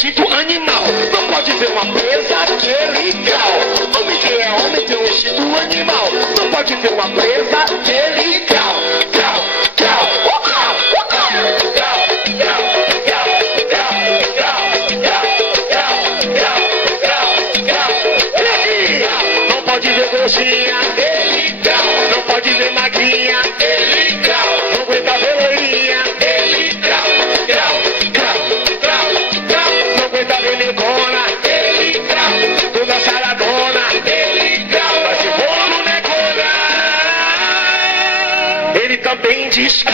instinto animal. Não pode ver uma presa angelical. Homem que é homem tem um instinto animal. Não pode ver uma presa angelical. Não pode ver gordinha, não pode ver magrinha, não aguenta ver loirinha, não aguenta ver negona, toda saradona, mas se for no negona, ele também diz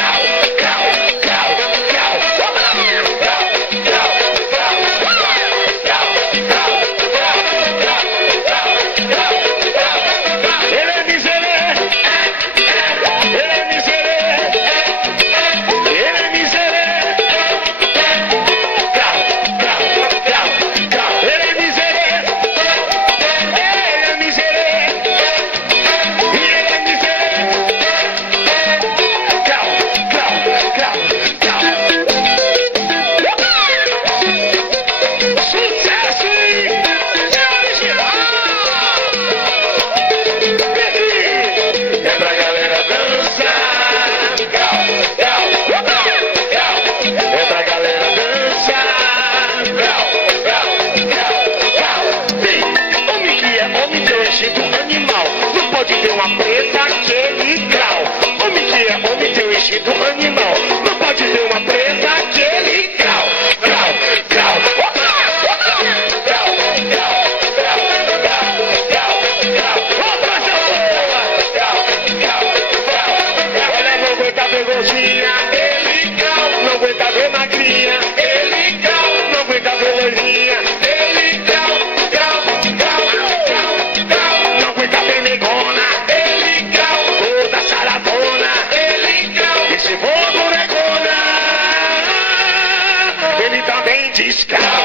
Disco.